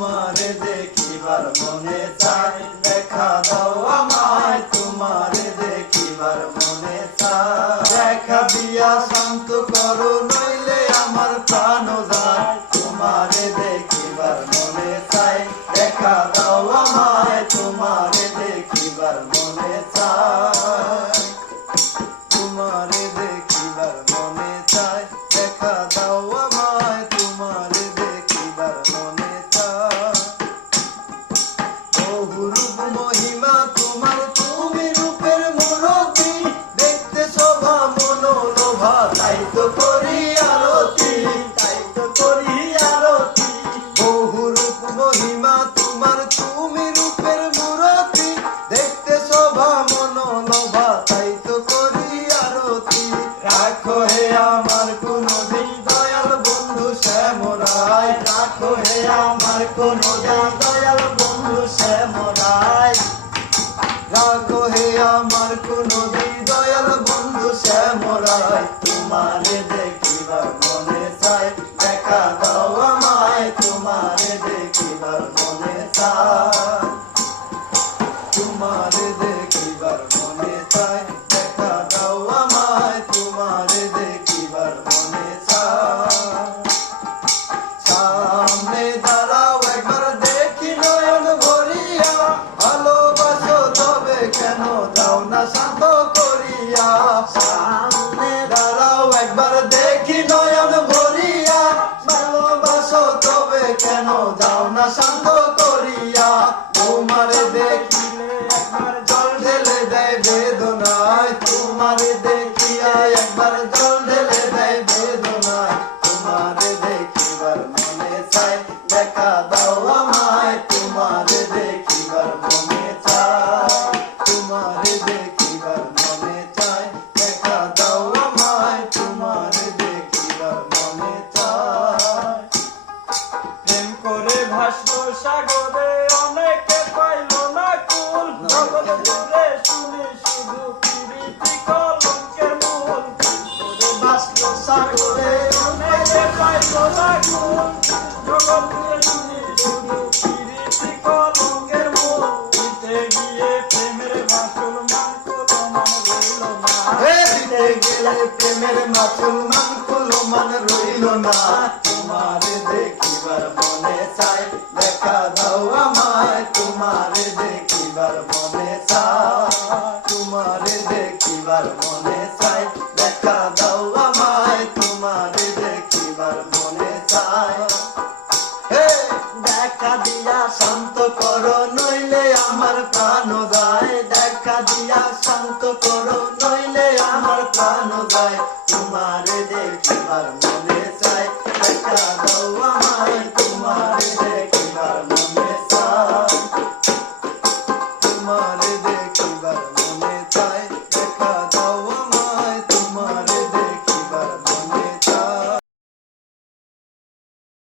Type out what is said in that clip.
তোমারে দেখিবার মনে চাই, দেখা দাও আমায় তোমারে দেখিবার মনে চাই। দেখা দিয়া শান্ত করো নইলে আমার প্রাণ যায়, তোমারে দেখিবার মনে চাই, দেখা দাও আমায় তোমারে দেখিবার মনে চাই। তোমারে দেখিবার মনে চাই, দেখা দাও আমায় তোমারে দেখিবার মনে চাই। বহু রূপ মহিমা তোমার, তুমি রূপের মুরব্বী, দেখতে শোভা মনোলোভা, তাই তো করি আরতি, তাই তো করি আরতি। বহু রূপ মহিমা তোমার, তুমি রূপের মুরব্বী, দেখতে শোভা মনোলোভা, তাই তো করি আরতি। রাখো হে আমার কোনদিন দয়াল বন্ধু শ্যামরায়, রাখো হে আমার কোনদিন দয়াল বন্ধু শ্যামরায়, রাখো হে আমার কোনদিন দয়াল বন্ধু শ্যামরায়। তোমারে দেখিবার মনে চাই, দেখা দাও আমায় তোমারে দেখিবার মনে চাই। তোমারে দেখিবার মনে চাই, দেখা দাও আমায় তোমারে দেখিবার মনে চাই। সামনে দাঁড়াও একবার দেখি নয়ন ভরিয়া, ভালোবাসো তবে কেন যাও না শান্ত করিয়া। সামনে দাঁড়াও একবার দেখি নয়ন ভরিয়া, ভালোবাসো তবে কেন যাও না শান্ত করিয়া। তোমারে দেখিলে একবার জল ঢেলে দেয় বেদনায়, তোমারে দেখিয়া একবার জল ঢেলে দেয় বেদনায়। তোমারে দেখিবার মনে চাই, দেখা দাও আমায় তোমারে দেখিবার মনে চাই। তোমারে দেখিবার মনে চাই, দেখা দাও আমায় তোমারে দেখিবার মনে চাই। প্রেম করে ভাসলো সাগরে, অনেকে পাইল না কুল, জগৎ জুড়ে শুনি শুধু প্রীতি কলঙ্কের মূল। প্রেম করে ভাসলো সাগরে, অনেকে পাইল না কুল, জগৎ জুড়ে শুনি শুধু প্রীতি কলঙ্কের মূল। দিতে গিয়ে প্রেমের মাসুল মান কুলো মান রইল না, দিতে গেলে প্রেমের মাসুল মান কুলো মান রইল না। তোমারে দেখিবার মনে চাই, দেখা দাও আমায় তোমারে দেখিবার মনে চাই। তোমারে দেখিবার মনে চাই, দেখা দাও আমায় তোমারে দেখিবার মনে চাই। দেখা দিয়া